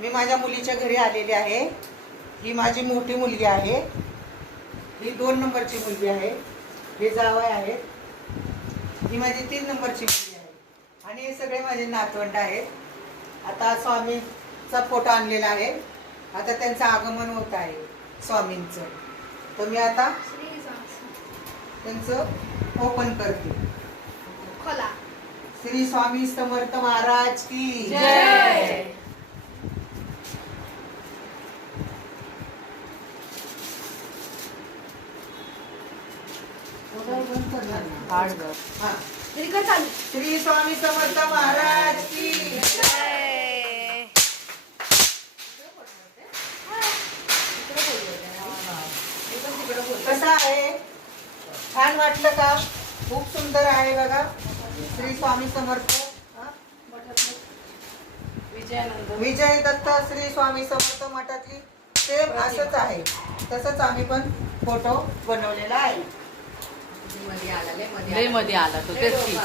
मी माझ्या मुलीच्या घरी आलेली आहे. ही माझी मोठी मुलगी आहे. ही दोन नंबरची मुलगी आहे. हे जावई आहेत ही माझी तीन नंबरची मुलगी आहे. आणि हे सगळे माझे नातवंड आहेत. आता स्वामीचा फोटो आणलेला आहे. आता त्यांचं आगमन होत आहे स्वामींचं. तर मी आता त्यांचं ओपन करते. खोला. श्री स्वामी समर्थ महाराज की जय. हा. तरी का चालू श्री स्वामी समर्थ महाराज की आहे छान वाटलं का खूप सुंदर आहे बघा श्री स्वामी समर्थ विजय दत्त श्री स्वामी समर्थ मठातली. सेम असंच आहे. तसंच आम्ही पण फोटो बनवलेला आहे. मध्ये आला तो तेच की.